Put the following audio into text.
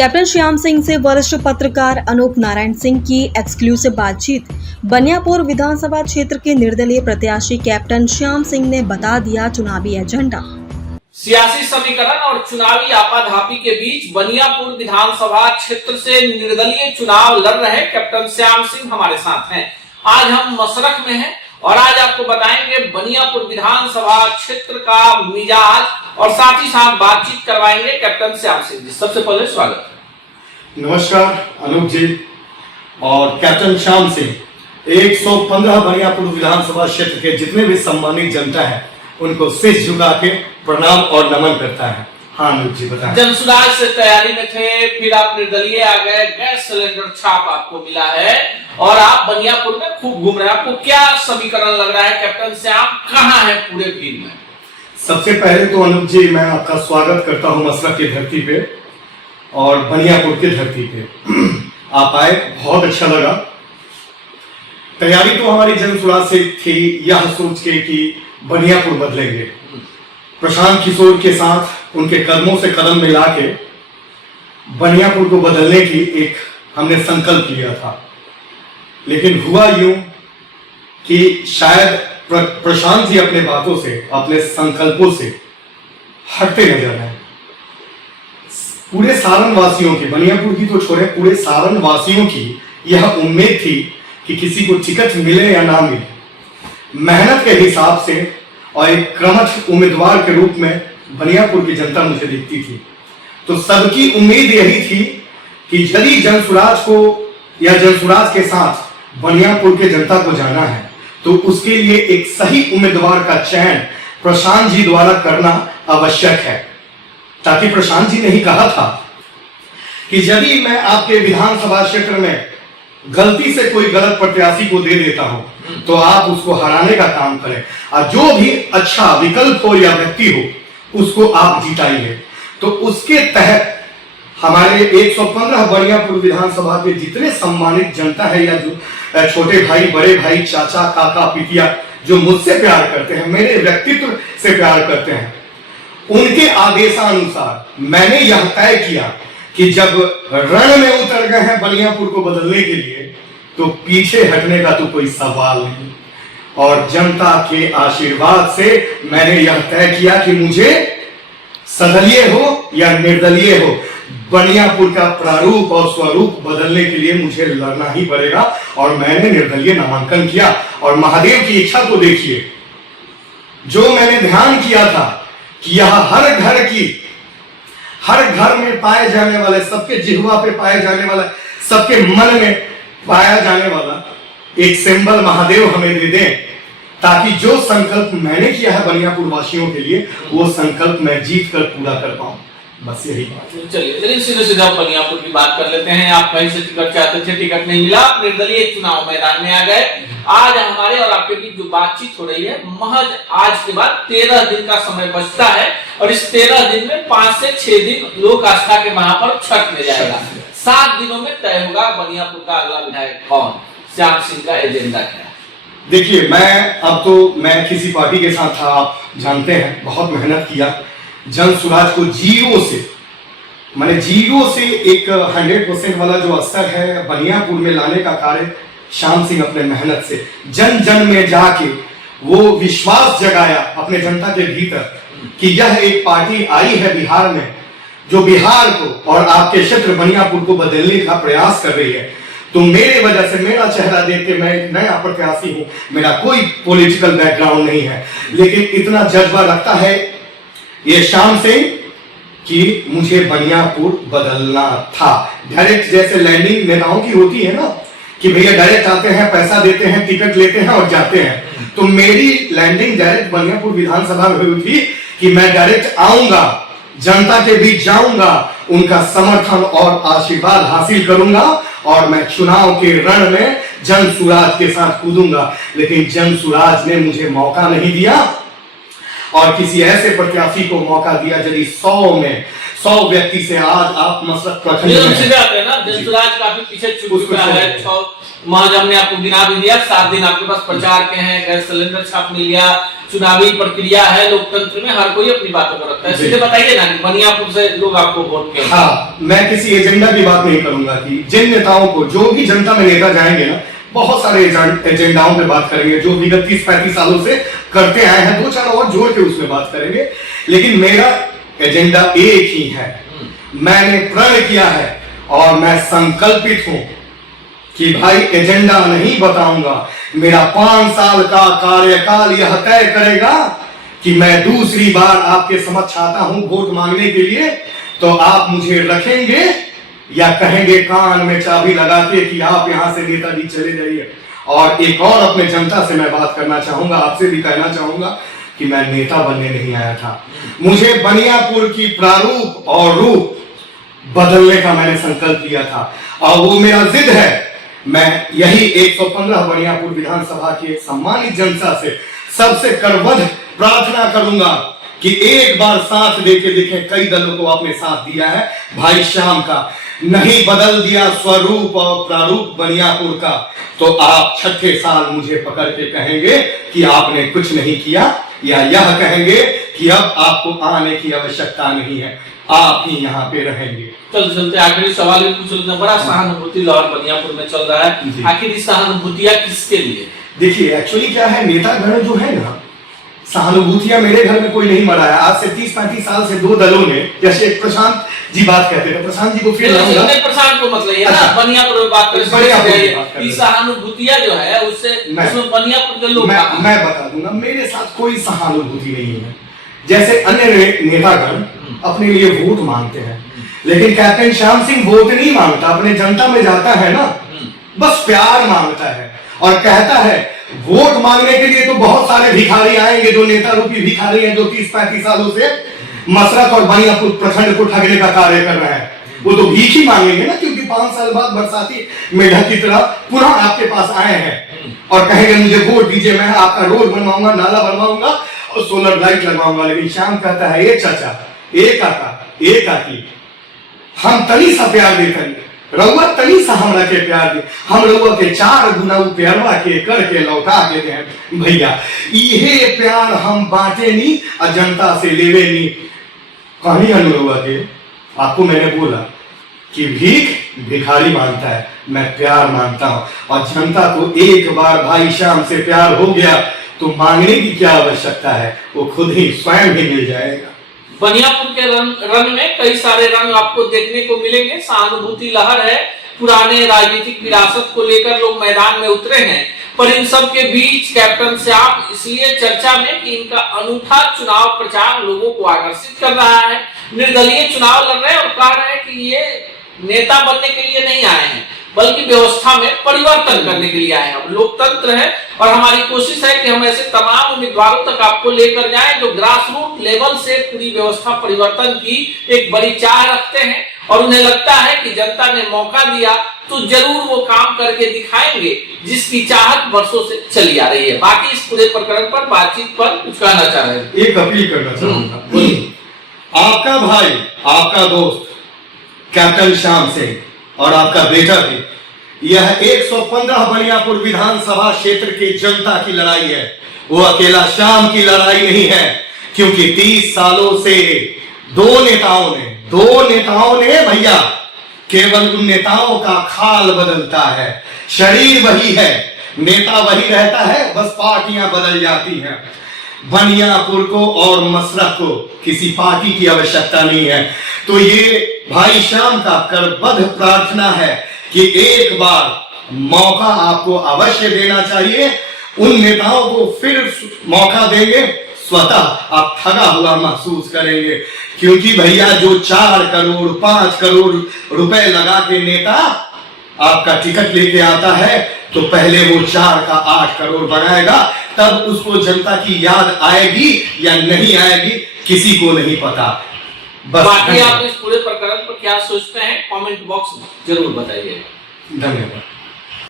Captain Shyam Singh से वरिष्ठ पत्रकार अनूप नारायण सिंह की एक्सक्लूसिव बातचीत। बनियापुर विधानसभा क्षेत्र के निर्दलीय प्रत्याशी कैप्टन श्याम सिंह ने बता दिया चुनावी एजेंडा। सियासी समीकरण और चुनावी आपाधापी के बीच बनियापुर विधानसभा क्षेत्र से निर्दलीय चुनाव लड़ रहे कैप्टन श्याम सिंह हमारे साथ हैं। आज हम मशरक में हैं और आज आपको बताएंगे बनियापुर विधानसभा क्षेत्र का मिजाज और साथ ही साथ बातचीत करवाएंगे कैप्टन श्याम सिंह जी। सबसे पहले स्वागत। नमस्कार अनूप जी और कैप्टन श्याम सिंह। 115 बनियापुर विधानसभा क्षेत्र के जितने भी सम्मानित जनता है उनको शीश झुका के प्रणाम और नमन करता है। हाँ अनूप जी बताएं। जनसुराज से तैयारी में थे, फिर आप निर्दलीय आ गए, गैस सिलेंडर छाप आपको मिला है और आप बनियापुर में खूब घूम रहे हैं। आपको क्या समीकरण लग रहा है कैप्टन श्याम, कहाँ है पूरे भीड़ में? सबसे पहले तो अनूप जी मैं आपका स्वागत करता हूँ मशरक की धरती पे और बनियापुर की धरती पे। आप आए, बहुत अच्छा लगा। तैयारी तो हमारी जनसुराज से थी, यह सोच के कि बनियापुर बदलेंगे। प्रशांत किशोर के साथ उनके कदमों से कदम मिला के बनियापुर को बदलने की एक हमने संकल्प लिया था, लेकिन हुआ यूं कि शायद प्रशांत जी अपने बातों से, अपने संकल्पों से हटते नजर आए। पूरे सारण वासियों की, बनियापुर की तो छोड़े, पूरे सारण वासियों की यह उम्मीद थी कि किसी को टिकट मिले या ना मिले, मेहनत के हिसाब से और एक क्रमश उम्मीदवार के रूप में बनियापुर की जनता मुझे देखती थी। तो सबकी उम्मीद यही थी कि यदि जनसुराज को या जनसुराज के साथ बनियापुर के जनता को जाना है तो उसके लिए एक सही उम्मीदवार का चयन प्रशांत जी द्वारा करना आवश्यक है। ताकि प्रशांत जी ने ही कहा था कि यदि मैं आपके विधानसभा क्षेत्र में गलती से कोई गलत प्रत्याशी को दे देता हूं तो आप उसको हराने का काम करें और जो भी अच्छा विकल्प हो या व्यक्ति हो उसको आप जिताइए। तो उसके तहत हमारे 115 बनियापुर विधानसभा के जितने सम्मानित जनता है या जो छोटे भाई, बड़े भाई, चाचा, काका, पितिया जो मुझसे प्यार करते हैं, मेरे व्यक्तित्व से प्यार करते हैं, उनके आदेशानुसार मैंने यह तय किया कि जब रण में उतर गए हैं बनियापुर को बदलने के लिए तो पीछे हटने का तो कोई सवाल नहीं। और जनता के आशीर्वाद से मैंने यह तय किया कि मुझे सदलीय हो या निर्दलीय हो, बनियापुर का प्रारूप और स्वरूप बदलने के लिए मुझे लड़ना ही पड़ेगा। और मैंने निर्दलीय नामांकन किया और महादेव की इच्छा को देखिए, जो मैंने ध्यान किया था कि यह हर घर में पाए जाने वाले, सबके जिह्वा पे पाए जाने वाला, सबके मन में पाया जाने वाला एक सिंबल महादेव हमें दे दें, ताकि जो संकल्प मैंने किया है बनियापुर वासियों के लिए वो संकल्प मैं जीत कर पूरा कर पाऊं। बस यही बात। चलिए सीधे बनियापुर की बात कर लेते हैं। आप कहीं से टिकट चाहते थे, टिकट नहीं मिला, आप निर्दलीय चुनाव मैदान में आ गए। आज हमारे और आपके बीच जो बातचीत हो रही है, महज आज के बाद 13 दिन का समय बचता है और इस 13 दिन में 5 से 6 दिन लोक आस्था के महापर्व छठ में जाएगा। 7 दिनों में तय होगा बनियापुर का अगला विधायक कौन, श्याम सिंह का एजेंडा क्या है? देखिए, मैं किसी पार्टी के साथ था, आप जानते हैं, बहुत मेहनत किया। जनसुराज को जीरो से एक 100% वाला जो स्तर है बनियापुर में लाने का कार्य श्याम सिंह अपने मेहनत से जन जन में जाके वो विश्वास जगाया अपने जनता के भीतर कि यह एक पार्टी आई है बिहार में जो बिहार को और आपके क्षेत्र बनियापुर को बदलने का प्रयास कर रही है। तो मेरे वजह से, मेरा चेहरा देख के, मैं नया प्रत्याशी हूं, मेरा कोई पॉलिटिकल बैकग्राउंड नहीं है, लेकिन इतना जज्बा रखता है ये श्याम सिंह कि मुझे बनियापुर बदलना था। डायरेक्ट जैसे लैंडिंग नेताओं की होती है ना कि भैया डायरेक्ट आते हैं, पैसा देते हैं, टिकट लेते हैं और जाते हैं, तो मेरी लैंडिंग डायरेक्ट बनियापुर विधानसभा में हुई थी कि मैं डायरेक्ट आऊंगा, जनता के बीच जाऊंगा, उनका समर्थन और आशीर्वाद हासिल करूंगा और मैं चुनाव के रण में जनसुराज के साथ कूदूंगा। लेकिन जनसुराज ने मुझे मौका नहीं दिया और किसी ऐसे प्रत्याशी को मौका दिया यदि 100 में 100 व्यक्ति से आज आप मशरक प्रखंड में जनसुराज काफी पीछे छूट चुका है। महज हमने आपको गिना भी दिया, 7 दिन आपके पास प्रचार के हैं, गैस सिलेंडर छाप मिल गया, चुनावी प्रक्रिया है, लोकतंत्र में हर कोई अपनी बातों को रखता है। सीधे बताइए ना कि बनियापुर से लोग आपको वोट क्यों? हाँ, मैं किसी एजेंडा की बात नहीं करूंगा कि जिन नेताओं को, जो भी जनता में नेता जाएंगे ना, बहुत सारे एजेंडाओं पे बात करेंगे जो विगत 30-35 सालों से करते आए हैं, 2-4 और जोड़ के उसमें बात करेंगे, लेकिन मेरा एजेंडा एक ही है। मैंने प्रण किया है और मैं संकल्पित हूं कि भाई एजेंडा नहीं बताऊंगा, मेरा 5 साल का कार्यकाल यह तय करेगा कि मैं दूसरी बार आपके समक्ष आता हूं वोट मांगने के लिए, तो आप मुझे रखेंगे या कहेंगे कान में चाबी लगा के कि आप यहां से नेताजी चले जाइए। और एक और अपने जनता से मैं बात करना चाहूंगा, आपसे भी कहना चाहूंगा कि मैं नेता बनने नहीं आया था। मुझे बनियापुर की प्रारूप और रूप बदलने का मैंने संकल्प लिया था और वो मेरा जिद है। मैं यही 115 बनियापुर विधानसभा के सम्मानित जनता से सबसे करबद्ध प्रार्थना करूंगा कि एक बार साथ देके देखें। कई दलों को आपने साथ दिया है, भाई श्याम का नहीं बदल दिया स्वरूप और प्रारूप बनियापुर का, तो आप 6ठे साल मुझे पकड़ के कहेंगे कि आपने कुछ नहीं किया, या यह कहेंगे कि अब आपको आने की आवश्यकता नहीं है, आप ही यहाँ पे रहेंगे। चलते चलते आखिरी सवाल भी पूछ लेते हैं। बड़ा सहानुभूति लहर बनियापुर में चल रहा है, आखिर इस सहानुभूतियां किसके लिए? देखिए एक्चुअली क्या है, नेतागण जो है ना, सहानुभूतियां मेरे घर में कोई नहीं मरा है। आज से 30-35 साल से 2 दलों ने, जैसे एक प्रशांत जी बात कहते हैं, प्रशांत जी को फिर प्रशांत को मतलब है ना, बनियापुर में बात करें, सहानुभूतियां जो है उससे उसमें बनियापुर के लोग, मैं बता दूंगा, मेरे साथ कोई सहानुभूति नहीं है। जैसे अन्य नेतागण अपने लिए वोट मांगते हैं, लेकिन कैप्टन श्याम सिंह वोट नहीं मांगता, अपने जनता में जाता है ना, बस प्यार मांगता है और कहता है वोट मांगने के लिए तो बहुत सारे भिखारी आएंगे, जो नेता रूपी भिखारी हैं, जो 30-35 सालों से मसरत और बनियापुर प्रखंड को ठगने का कार्य कर रहे हैं। वो तो भीख ही मांगेंगे ना, क्योंकि 5 साल बाद बरसाती मेढक की तरह पुनः आपके पास आए हैं और कहेंगे मुझे वोट दीजिए, मैं आपका रोड बनवाऊंगा, नाला बनवाऊंगा और सोलर लाइट लगवाऊंगा। लेकिन श्याम कहता है, ए चाचा, ए काका, ए काकी, हम तनी सा प्यार देते, रउआ तनी सा हमरा के प्यार दे, हम रउआ के 4 गुना प्यारवा के करके लौटा के दे भैया। इहे प्यार हम बांटे नहीं और जनता से लेवे नहीं। कहानी अनुरउआ के आपको मैंने बोला कि भीख भिखारी मांगता है, मैं प्यार मांगता हूं, और जनता को एक बार भाई श्याम से प्यार हो गया तो मांगने की क्या आवश्यकता है, वो खुद ही स्वयं ही मिल जाएगा। बनियापुर के रंग में कई सारे रंग आपको देखने को मिलेंगे, सहानुभूति लहर है, पुराने राजनीतिक विरासत को लेकर लोग मैदान में उतरे हैं, पर इन सब के बीच कैप्टन श्याम इसलिए चर्चा में कि इनका अनूठा चुनाव प्रचार लोगों को आकर्षित कर रहा है। निर्दलीय चुनाव लड़ रहे हैं और कह रहे हैं कि ये नेता बनने के लिए नहीं आए हैं, बल्कि व्यवस्था में परिवर्तन करने के लिए आए हैं। अब लोकतंत्र है और हमारी कोशिश है कि हम ऐसे तमाम उम्मीदवारों तक आपको लेकर जाएं जो ग्रास रूट लेवल से पूरी व्यवस्था परिवर्तन की एक बड़ी चाह रखते हैं और उन्हें लगता है कि जनता ने मौका दिया तो जरूर वो काम करके दिखाएंगे जिसकी चाहत वर्षों से चली आ रही है। बाकी इस पूरे प्रकरण पर बातचीत पर कुछ कहना चाह रहे हैं? एक अपील करना चाहूंगा, आपका भाई, आपका दोस्त कैप्टन श्याम सिंह और आपका बेटा भी, यह 115 बनियापुर विधानसभा क्षेत्र की जनता की लड़ाई है, वो अकेला श्याम की लड़ाई नहीं है। क्योंकि 30 सालों से दो नेताओं ने भैया, केवल उन नेताओं का खाल बदलता है, शरीर वही है, नेता वही रहता है, बस पार्टियां बदल जाती हैं। बनियापुर को और मसरत को किसी पार्टी की आवश्यकता नहीं है। तो ये भाई श्याम का करबद्ध प्रार्थना है कि एक बार मौका आपको अवश्य देना चाहिए। उन नेताओं को फिर मौका देंगे, स्वतः आप ठगा हुआ महसूस करेंगे। क्योंकि भैया जो 4 करोड़ 5 करोड़ रुपए लगा के नेता आपका टिकट लेके आता है, तो पहले वो 4 का 8 करोड़ बनाएगा, तब उसको जनता की याद आएगी या नहीं आएगी किसी को नहीं पता। बाकी आप इस पूरे प्रकरण पर क्या सोचते हैं, कमेंट बॉक्स में जरूर बताइए। धन्यवाद।